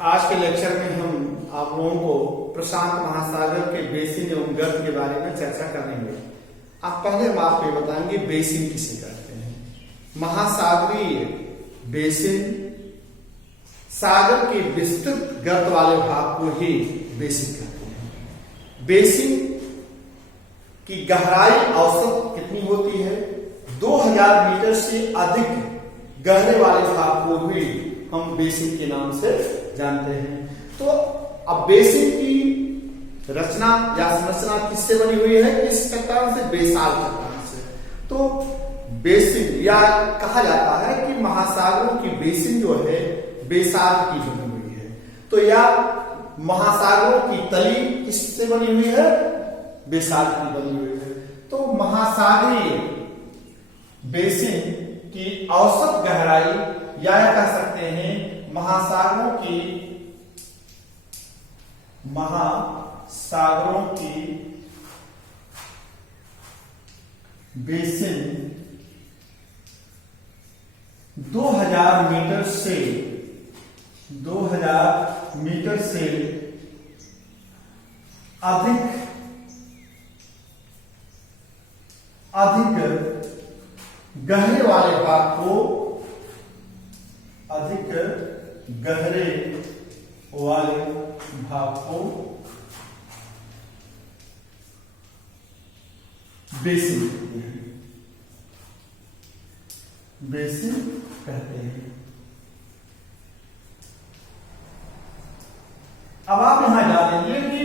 आज के लेक्चर में हम आप लोगों को प्रशांत महासागर के बेसिन एवं गर्त के बारे में चर्चा करेंगे। आप पहले हम आपको ये बताएंगे बेसिन किसे कहते हैं। महासागरीय बेसिन सागर के विस्तृत गर्त वाले भाग को ही बेसिन कहते हैं। बेसिन की गहराई औसत कितनी होती है? 2000 मीटर से अधिक गहरे वाले भाग को भी हम बेसिन के नाम से जानते हैं। तो अब बेसिन की रचना या संरचना किससे बनी हुई है? किस चट्टान से? बेसाल्ट चट्टान से। तो बेसिन या कहा जाता है कि महासागरों की बेसिन जो है बेसाल्ट की बनी हुई है। तो या महासागरों की तली किससे बनी हुई है? बेसाल्ट की बनी हुई है। तो महासागरीय बेसिन की औसत गहराई या कह सकते हैं महासागरों की बेसिन 2000 मीटर से अधिक गहरे वाले भाग को बेसिन कहते हैं। अब आप यहां जानेंगे कि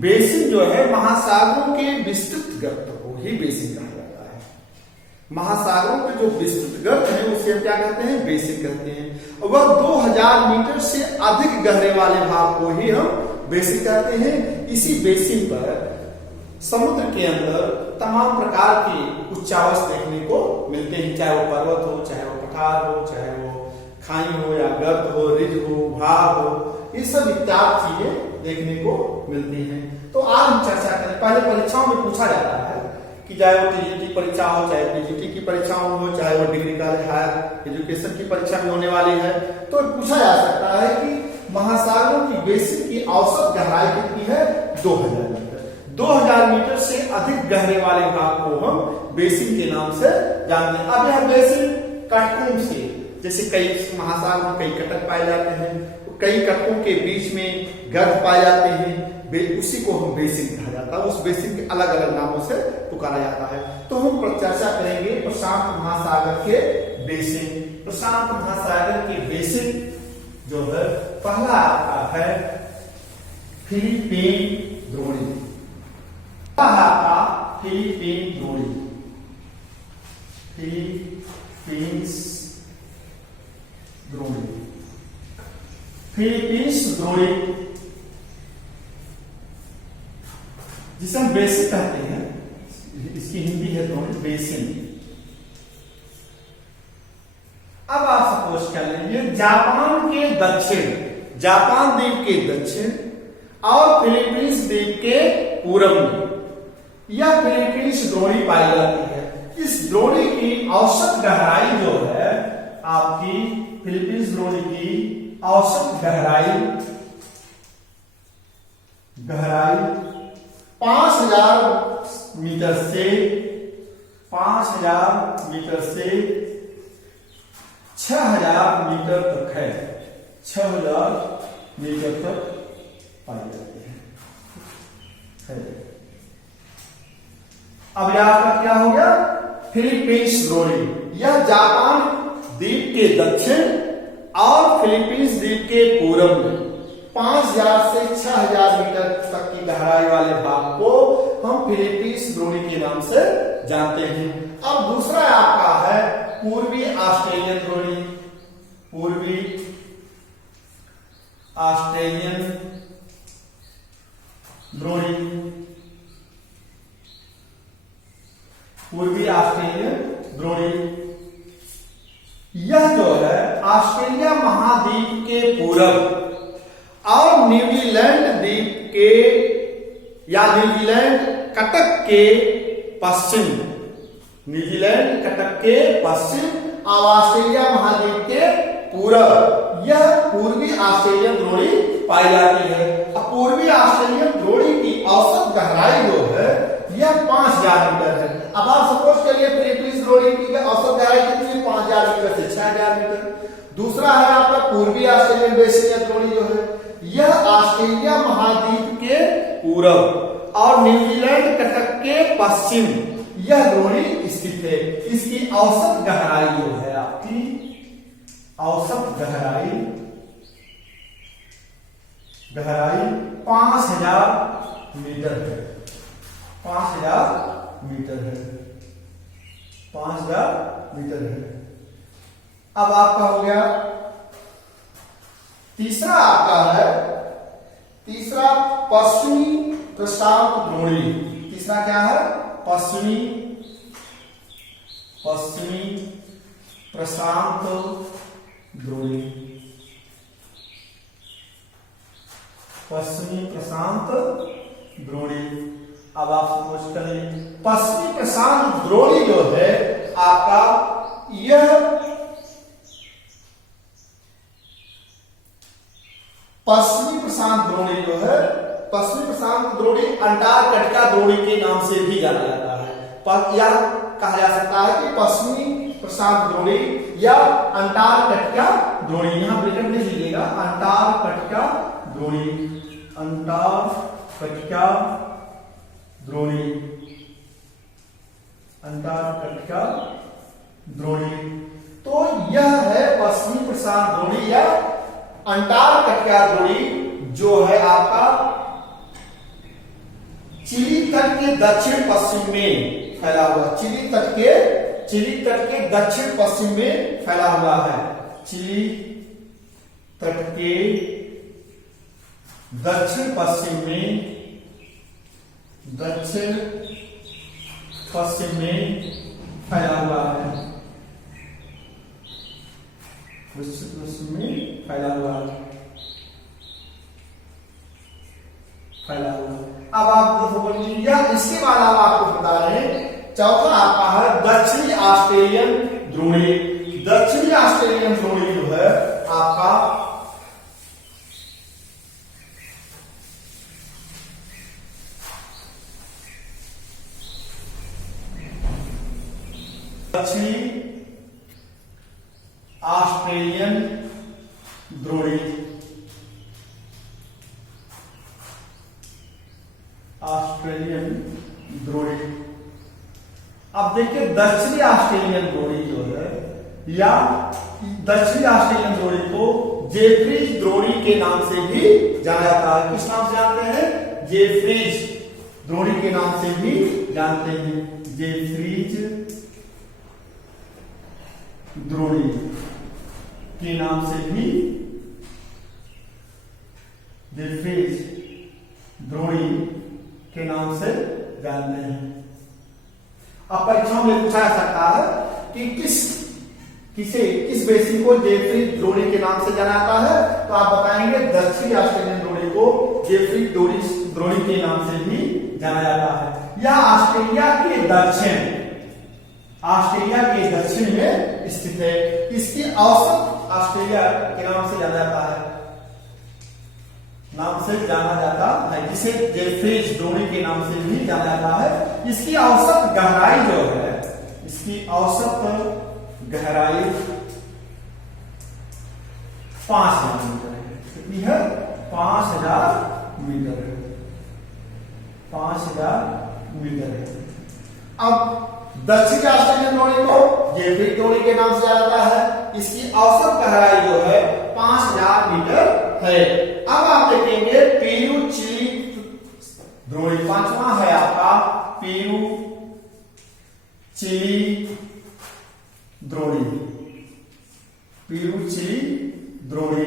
बेसिन जो है महासागरों के विस्तृत गर्त को ही बेसिन कहा जाता है। महासागरों के जो विस्तृत गर्त है उसे हम क्या कहते हैं? बेसिन कहते हैं। वह 2000 मीटर से अधिक गहरे वाले भाग को ही हम बेसिन कहते हैं। इसी बेसिन पर समुद्र के अंदर तमाम प्रकार के उच्चावच देखने को मिलते हैं, चाहे वो पर्वत हो, चाहे वो पठार हो, चाहे वो खाई हो या गर्त हो, रिज हो, भाग हो, ये सब इत्यादि चीजें देखने को मिलती हैं। तो आज हम चर्चा करें। पहले परीक्षाओं में पूछा जाता है कि चाहे वो टीजीटी परीक्षा हो, चाहे पीजीटी की परीक्षाओं हो, चाहे वो डिग्री कॉलेज हायर एजुकेशन की परीक्षा में होने वाली है, तो पूछा जा सकता है कि महासागरों की बेसिन की औसत गहराई कितनी है? 2000 मीटर। 2000 मीटर से अधिक गहरे वाले भाग को हम बेसिन के नाम से जानते हैं। अब यह बेसिन कटकों से, जैसे कई महासागर में कई कटक पाए जाते हैं, कई कटकों के बीच में गर्त पाए जाते हैं, उसी को हम बेसिन कहा जाता है। उस बेसिन के अलग अलग नामों से पुकारा जाता है। तो हम चर्चा करेंगे प्रशांत महासागर के बेसिन। प्रशांत महासागर के बेसिन जो है, पहला आता है फिलीपीन द्रोणी। फिलीपींस द्रोणी जिसे हम बेसिन कहते हैं, इसकी हिंदी है द्रोणी, बेसिन। अब आप सपोज कर लीजिए जापान द्वीप के दक्षिण और फिलीपींस द्वीप के पूर्व में यह फिलीपींस द्रोणी पाई जाती है। इस द्रोणी की औसत गहराई जो है, आपकी फिलीपींस द्रोणी की औसत गहराई 5000 मीटर से 6000 मीटर तक है। 6000 मीटर तक पाई जाती है। अब यहां पर क्या हो गया? फिलीपींस द्रोणी यह जापान द्वीप के दक्षिण और फिलीपींस द्वीप के पूर्व में 5000 से 6000 मीटर तक की गहराई वाले भाग को हम फिलीपींस द्रोणी के नाम से जानते हैं। अब दूसरा आपका है पूर्वी ऑस्ट्रेलियन द्रोणी। पूर्वी ऑस्ट्रेलियन द्रोणी यह जो है ऑस्ट्रेलिया महाद्वीप के पूर्व और न्यूजीलैंड द्वीप के या न्यूजीलैंड कटक के पश्चिम, और ऑस्ट्रेलिया महाद्वीप के पूर्व, यह पूर्वी ऑस्ट्रेलियन द्रोणी पाई जाती है। अब पूर्वी ऑस्ट्रेलियन द्रोणी की औसत गहराई जो है यह 5000 मीटर है। अब आप सपोज करिए ब्रिटिश द्रोणी की औसत गहराई कितनी है, 5000 मीटर से 6000 मीटर। दूसरा है आपका पूर्वी ऑस्ट्रेलियन बेसिन या द्रोणी जो है यह ऑस्ट्रेलिया महाद्वीप के पूर्व और न्यूजीलैंड तट के पश्चिम यह द्रोणी स्थित है। इसकी औसत गहराई जो है आपकी औसत गहराई 5000 मीटर है। 5000 मीटर है। 5000 मीटर है। अब आपका हो गया तीसरा, आपका है तीसरा पश्चिमी प्रशांत द्रोणी। तीसरा क्या है, पश्चिमी प्रशांत द्रोणी। पश्चिमी प्रशांत द्रोणी। अब आप समझ करें पश्चिमी प्रशांत द्रोणी जो है आपका यह पश्चिमी प्रशांत द्रोणी जो है, पश्चिमी प्रशांत द्रोणी अंटार्कटिका द्रोणी के नाम से भी जाना जाता है। या कहा जा सकता है कि पश्चिमी प्रशांत द्रोणी या अंटार्कटिका द्रोणी। यहां ब्रैकेट में लीजिएगा, अंटार्कटिका द्रोणी। अंटार्कटिका द्रोणी। अंटार्कटिका द्रोणी। तो यह है पश्चिमी प्रशांत द्रोणी या अंटार्कटिका द्रोणी जो है आपका चिली तट के दक्षिण पश्चिम में फैला हुआ। चिली तट के दक्षिण पश्चिम में फैला हुआ है। चिली तट के दक्षिण पश्चिम में फैला हुआ है। में फैला हुआ। अब आप बोलिए, इसके बाद आप आपको बता रहे हैं चौथा आपका है दक्षिणी ऑस्ट्रेलियन द्रोणी। दक्षिणी ऑस्ट्रेलियन द्रोणी जो है आपका दक्षिणी ऑस्ट्रेलियन द्रोणी। ऑस्ट्रेलियन द्रोणी। अब देखिए दक्षिणी ऑस्ट्रेलियन द्रोणी जो है या दक्षिणी ऑस्ट्रेलियन द्रोणी को जेफ्रीज द्रोणी के नाम से भी जाना जाता है। किस नाम से जानते हैं, जेफ्रीज द्रोणी के नाम से भी जानते हैं। जेफ्रीज द्रोणी के नाम से भी जेफ्रीज द्रोणी के नाम से जानते हैं। अब परीक्षाओं में पूछा जा सकता है कि किस बेसिन को जेफ्रीज द्रोणी के नाम से जाना जाता है, तो आप बताएंगे दक्षिणी ऑस्ट्रेलियन द्रोणी को जेफ्रीज द्रोणी के नाम से भी जाना जाता है। यह ऑस्ट्रेलिया के दक्षिण में स्थित है। इसकी औसत ऑस्ट्रेलिया के नाम से जाना जाता है, जिसे जेफ्रीज द्रोणी के नाम से भी जाना जाता है। इसकी औसत गहराई जो है, इसकी औसत गहराई 5000 मीटर है। कितनी है, 5000 मीटर है। 5000 मीटर है। अब दक्षिणी ऑस्ट्रेलियन द्रोणी को जेफ्रीज द्रोणी के नाम से जाना जाता है। इसकी औसत गहराई जो है 5000 मीटर है। अब आप देखेंगे पेरू चिली द्रोणी। पांचवा है आपका पेरू चिली द्रोणी। पेरू चिली द्रोणी।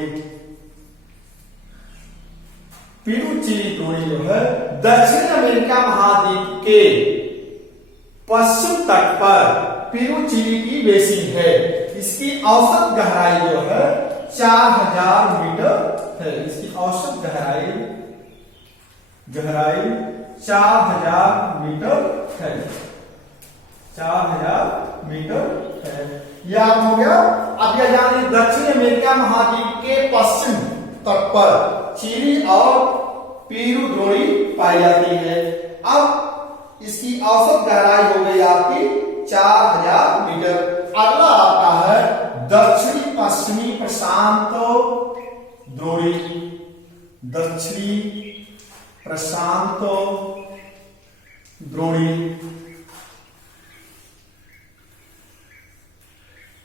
पेरू चिली द्रोणी जो है दक्षिण अमेरिका महाद्वीप के पश्चिम तट पर पेरू चिली की बेसिन है। इसकी औसत गहराई जो है 4000 मीटर है। इसकी औसत गहराई 4000 मीटर है। 4000 मीटर है। यह हो गया। अब यह यानी दक्षिण अमेरिका महाद्वीप के पश्चिम तट पर चिली और पेरू द्रोणी पाई जाती है। अब इसकी औसत गहराई हो गई आपकी 4000 मीटर। अगला आता है दक्षिणी पश्चिमी प्रशांत द्रोणी, दक्षिणी प्रशांत द्रोणी,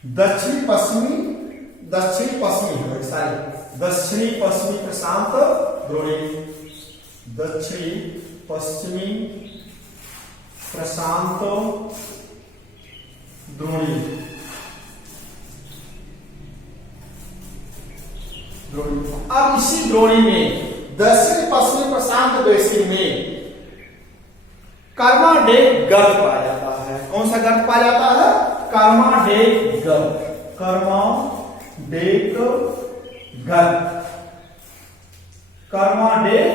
दक्षिणी पश्चिमी प्रशांत द्रोणी, दक्षिणी पश्चिमी प्रशांत द्रोणी। अब इसी द्रोणी में दक्षिण पश्चिमी प्रशांत बेसिन में कर्माडेक गर्त पाया जाता है। कौन सा गर्त पाया जाता है? कर्माडेक गर्त, कर्माडेक गर्त, कर्माडेक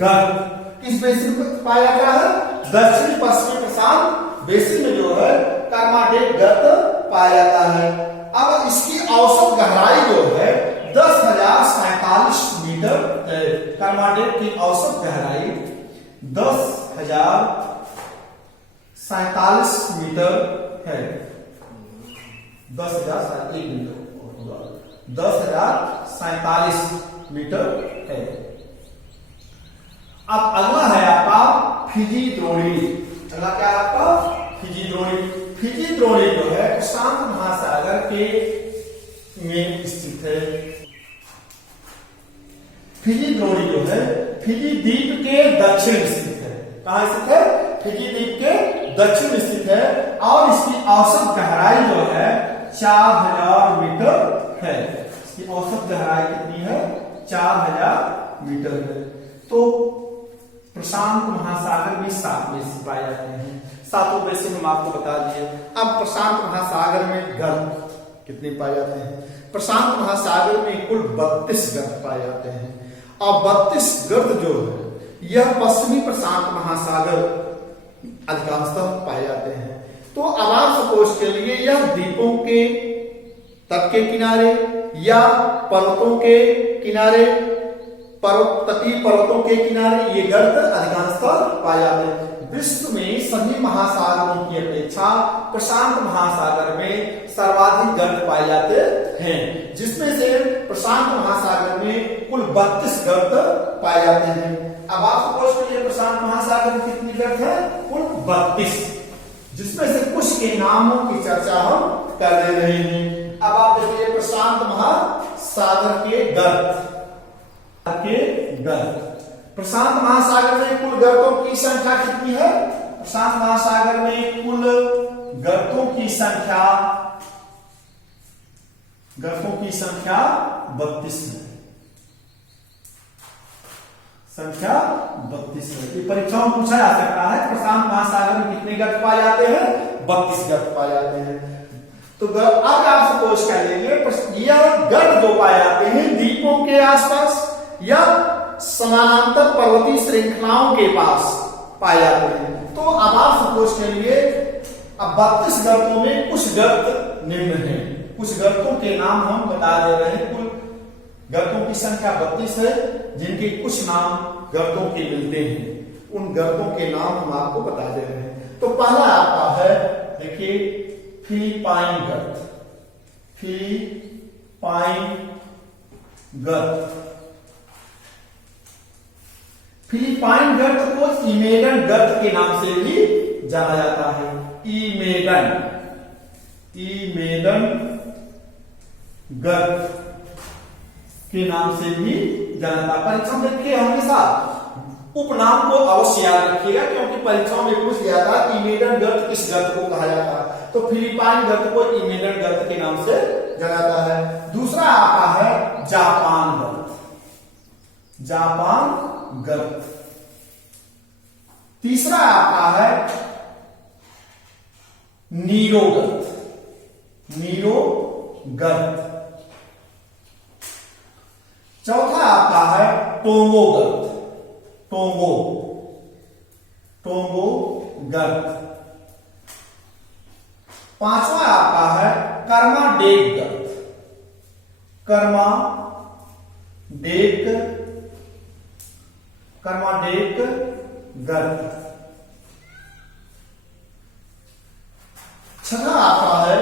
गर्त किस बेसिन में पाया जाता है? दक्षिण पश्चिमी प्रशांत बेसिन में जो है कर्माडेक गर्त पाया जाता है। अब इसकी औसत गहराई जो है 10,047 मीटर है। कर्माडेक की औसत गहराई 10,047 मीटर है। 10,047 मीटर है। अब अगला है आपका फिजी द्रोणी। अगला क्या है आपका? फिजी द्रोणी। फिजी द्रोणी जो है प्रशांत महासागर के में स्थित है। फिजी द्रोणी जो है फिजी द्वीप के दक्षिण स्थित है। कहां स्थित है? फिजी द्वीप के दक्षिण स्थित है और इसकी औसत गहराई जो है 4000 मीटर है। इसकी औसत गहराई कितनी है? 4000 मीटर है। तो प्रशांत महासागर में 7 बेसिन पाए जाते हैं। 7 बेसिन हम आपको बता दिए। अब प्रशांत महासागर में गर्त कितने पाए जाते हैं? प्रशांत महासागर में कुल 32 गर्त पाए जाते हैं और 32 गर्त जो है यह पश्चिमी प्रशांत महासागर अधिकांशतः पाए जाते हैं। तो आवास कोश के लिए यह द्वीपों के तट के किनारे या पर्वतों के किनारे, तटीय पर्वतों के किनारे ये गर्त अधिकांशतः पाए जाते हैं। विश्व में सभी महासागरों की अपेक्षा प्रशांत महासागर में सर्वाधिक गर्त पाए जाते हैं, जिसमें से प्रशांत महासागर में कुल 32 गर्त पाए जाते हैं। अब आपको प्रश्न ये प्रशांत महासागर में कितनी गर्त है? कुल 32, जिसमें से कुछ के नामों की चर्चा हम कर दे रहे हैं। अब आप देखिए प्रशांत महासागर के गर्त, प्रशांत महासागर में कुल गर्तों की संख्या कितनी है? प्रशांत महासागर में कुल गर्तों की संख्या 32 है। संख्या 32 है। ये परीक्षाओं में पूछा जा सकता है प्रशांत महासागर में कितने गर्त पाए जाते हैं? 32 गर्त पाए जाते हैं। तो अब आप सपोज कर लेंगे यह गर्त जो पाए जाते हैं द्वीपों के आसपास या समानांतर पर्वतीय श्रृंखलाओं के पास पाए जाते हैं। तो अब आप सपोज के लिए अब 32 गर्तों में कुछ गर्त निम्न हैं। कुछ गर्तों के नाम हम बता दे रहे हैं। कुल गर्तों की संख्या 32 है, जिनके कुछ नाम गर्तों के मिलते हैं। उन गर्तों के नाम हम आपको बता दे रहे हैं। तो पहला आपका है, देखिए, फिलिपाइन गर्त, फिलिपाइन गर्त। फिलिपाइन गर्त को इमेगन गर्त के नाम से भी जाना जाता है। इमेगन गर्त के नाम से भी जाना जाता है। परीक्षा में देखिए हमेशा उपनाम को अवश्य याद रखिएगा, क्योंकि परीक्षाओं में पूछ लिया था कि इमेगन गर्त किस गर्त को कहा जाता है। तो फिलिपाइन गर्त को इमेगन गर्त के नाम से जाना जाता है। दूसरा आता है जापान गर्त, जापान गर्त। तीसरा आता है नीरो गर्त, नीरो गर्त। चौथा आता है टोंगो गर्त, टोंगो गर्त। पांचवा आता है कर्माडेक गर्त, कर्माडेक गर्त। छठा आता है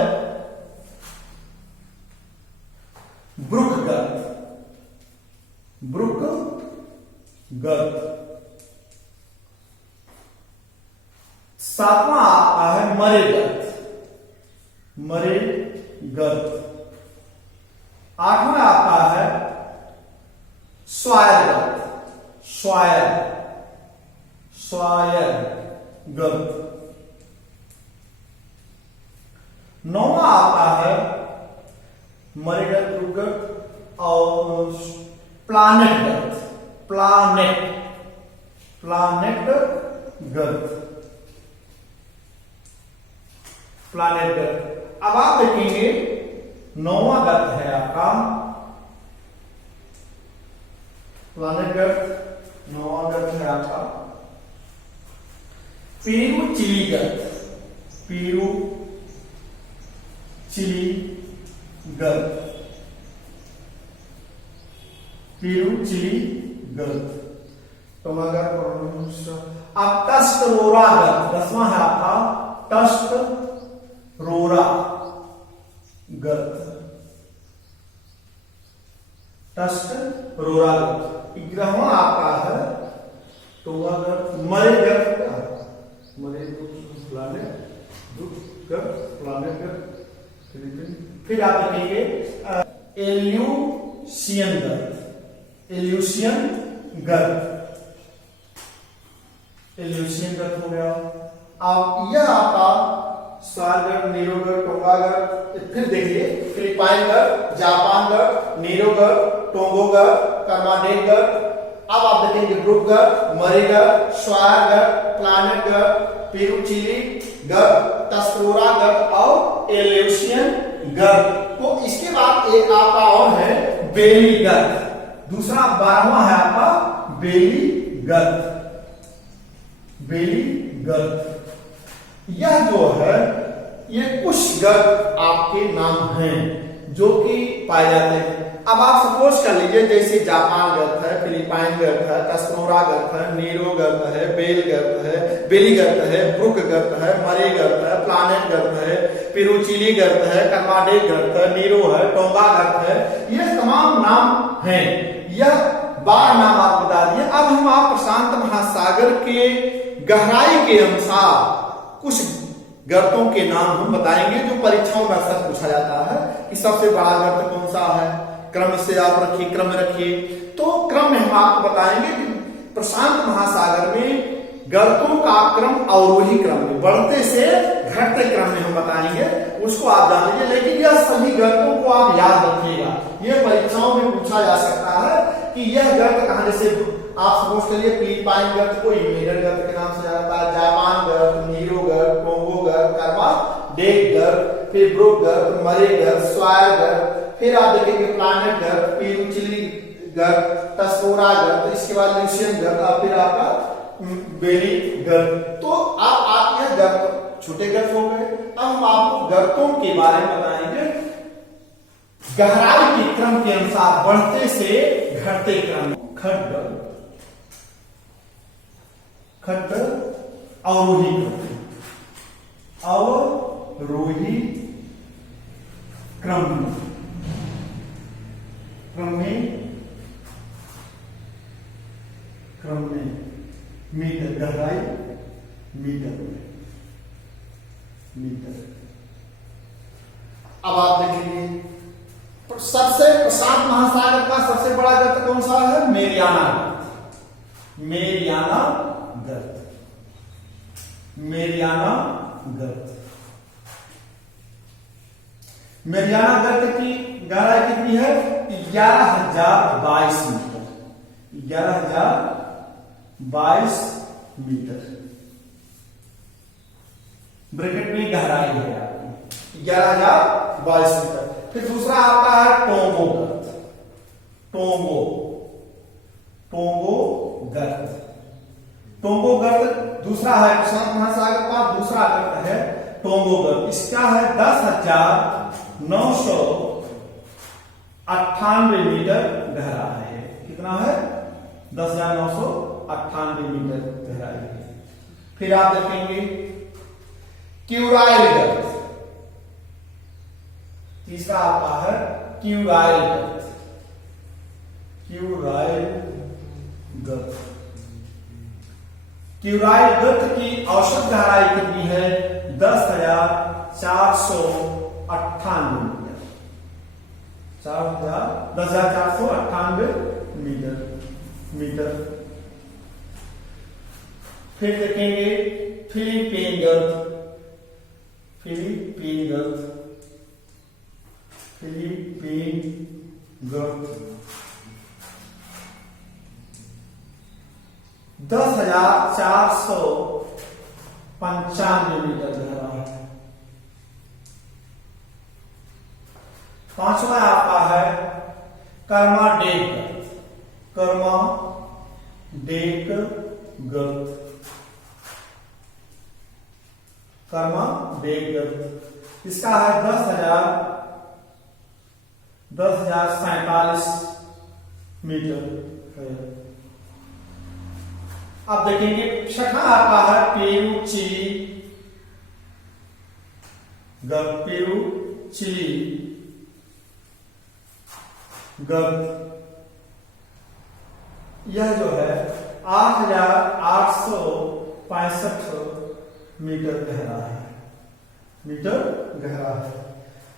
ब्रुकगर्त, ब्रुकगर्त। सातवां आता है मरेगर्त, मरेगर्त। आठवां आता है स्वायरगर्त, स्वायरगर्त। नौवां आता है मरेगर्त, ब्रुकगर्त और प्लानेटगर्त, प्लानेटगर्त। अब आप देखेंगे नौवां गर्त है आपका प्लानेटगर्त, नौवां गर्त है आपका पेरुचिलीगर्त, पेरुचिलीगर्त, पेरुचिलीगर्त। तो अगर अब टस्टरोरागर्त, 10वां है आपका टस्टरोरागर्त, टस्टरोरागर्त। 11वां आपका है तो गर्त मरेगर्त, प्लानेटगर्त। फिर आप देखेंगे एल्यूशियन गर्त, एल्यूशियन गर्त, एल्यूशियन गर्त हो गया। अब यह आपका स्वायरगर्त, नीरोगर्त, टोंगागर्त। फिर देखिए फिलिपाइन गर्त, जापान गर्त, नीरोगर्त, टोंगोगर्त, कर्माडेक। अब आप देखेंगे ब्रुकगर्त, मरेगर्त, स्वायरगर्त, प्लानेटगर्त, पेरुचिलीगर्त, टस्टरोरागर्त और एल्यूशियन गर्त। तो इसके बाद एक आपका और है बेलीगर्त, दूसरा 12वां है आपका बेलीगर्त, बेलीगर्त। यह जो है ये कुछ गर्त आपके नाम हैं जो कि पाए जाते हैं। अब आप सपोज कर लीजिए जैसे जापान गर्त है, फिलिपाइन गर्त है, टस्टरोरागर्त है, नीरोगर्त है, बेलीगर्त है, ब्रुकगर्त है, मरेगर्त है, प्लानेटगर्त है, पेरुचिलीगर्त है, कर्माडेक है, नीरो है, टोंगागर्त है। ये तमाम नाम हैं। यह 12 नाम आप बता दिए। अब हम आप प्रशांत महासागर के गहराई के अनुसार कुछ गर्तों के नाम हम बताएंगे जो परीक्षाओं में अक्सर पूछा जाता है कि सबसे बड़ा गर्त कौन सा है, क्रम से आप रखिए, क्रम में रखिए। तो क्रम में हम आपको बताएंगे कि प्रशांत महासागर में गर्तों का क्रम अवरोही क्रम में, बढ़ते से घटते क्रम में हम बताएंगे, उसको आप जान लीजिए। लेकिन यह सभी गर्तों को आप याद रखिएगा, यह परीक्षाओं में पूछा जा सकता है कि यह गर्त कहां। जैसे आप सपोज करिए फिलिपाइन गर्त को इमेडर गर्त के नाम से जाता है, जापान गर्त, नीरो गर्त, टोंगो गर्त, कर्माडेक गर्त, फिर ब्रुकगर्त, मरेगर्त, स्वायरगर्त। फिर आप देखेंगे प्लानेटगर्त, पेरुचिलीगर्त, टस्टरोरागर्त, इसके बाद एल्यूशियन गर्त और फिर आपका बेलीगर्त। तो आप यह गर्त छोटे गर्त हो गए। अब हम आपको गर्तों के बारे में बताएंगे गहराई के क्रम के अनुसार, बढ़ते से घटते क्रम। खड्ड अवरोही क्रम में मीटर, गहराई मीटर। अब आप देखेंगे सबसे प्रशांत महासागर का सबसे बड़ा गर्त कौन सा है? मेरियाना गर्त। मेरियाना गर्त की गहराई कितनी है? 11,022 मीटर, 11,022 मीटर। ब्रैकेट में गहराई है आपकी 11,022 मीटर। फिर दूसरा आता है टोंगो गर्त, टोंगो गर्त दूसरा है प्रशांत महासागर का दूसरा गर्त है टोंगो गर्त। इसका है 10,000 10,998 मीटर गहरा है। कितना है? 10,998 मीटर गहराई है। फिर आप देखेंगे क्यूराइल गर्त, तीसरा आपका है क्यूराइल गर्त। क्यूराइल गर्त, क्यूराइल गर्त की औसत गहराई कितनी है? 10,498 मीटर। 10,498 मीटर। फिर देखेंगे फिलीपीन गर्त। फिलीपीन गर्त 10,495 मीटर गहरा है। पांचवा आपका है कर्माडेक गर्त। कर्माडेक गर्त, कर्माडेक गर्त, इसका है 10,047 मीटर है। अब देखेंगे छठा आपका है पेरू चिली गर्त। पेरू चिली गर्त, यह जो है 8,865 मीटर गहरा है। मीटर गहरा है।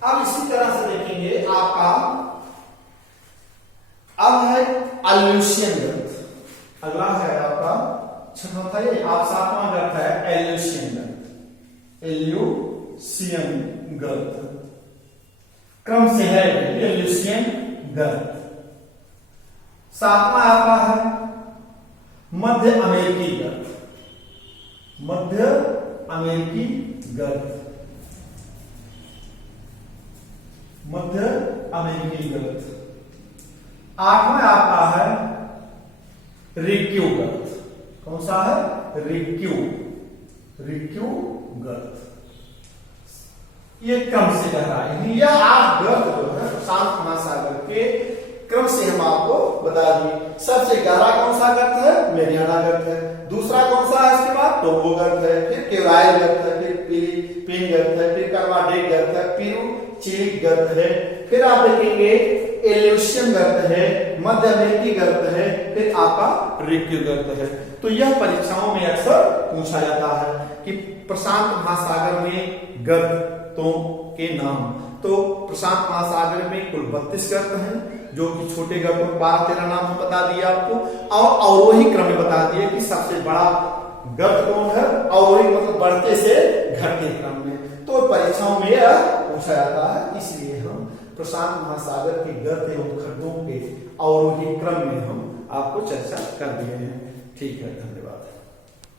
अब इसी तरह से देखेंगे आपका, अब है एल्यूशियन गर्त। अगला है आपका छठा, ये आप सातवां गर्त है एल्यूशियन गर्त। एल्यूशियन गर्त क्रम से है एल्यूशियन गर्त। सातवां आपका है मध्य अमेरिकी गर्त। मध्य अमेरिकी गर्त, मध्य अमेरिकी गर्त। आठवां आपका है रिक्यू गर्त। कौन सा है? रिक्यू गर्त। ये क्रम से गहराई है। यह 8 गर्त जो है प्रशांत महासागर के क्रम से हम आपको बता दिए। सबसे गहरा कौन सा गर्त है? मेरियाना गर्त है। दूसरा कौन सा है? इसके बाद टोगो गर्त है, फिर क्यूराइल गर्त है, फिर फिलीपीन गर्त है, फिर कर्माडेक गर्त है, पेरू चिली गर्त है, फिर आप देखेंगे एल्यूशियन गर्त है, मध्य अमेरिकी गर्त है, फिर आपका रिक्यू गर्त है। तो यह परीक्षाओं में अक्सर पूछा जाता है कि प्रशांत महासागर में गर्तों के नाम। तो प्रशांत महासागर में कुल 32 गर्त हैं, जो कि छोटे गर्तों 12-13 नाम हम बता दिए आपको, और अवरोही क्रम में बता दिए कि सबसे बड़ा गर्त कौन है। अवरोही मतलब बढ़ते से घटते क्रम में। तो परीक्षाओं में यह पूछा जाता है, इसलिए हम प्रशांत महासागर के गर्त एवं खड्डों के अवरोही क्रम में हम आपको चर्चा कर दिए हैं। ठीक है, धन्यवाद।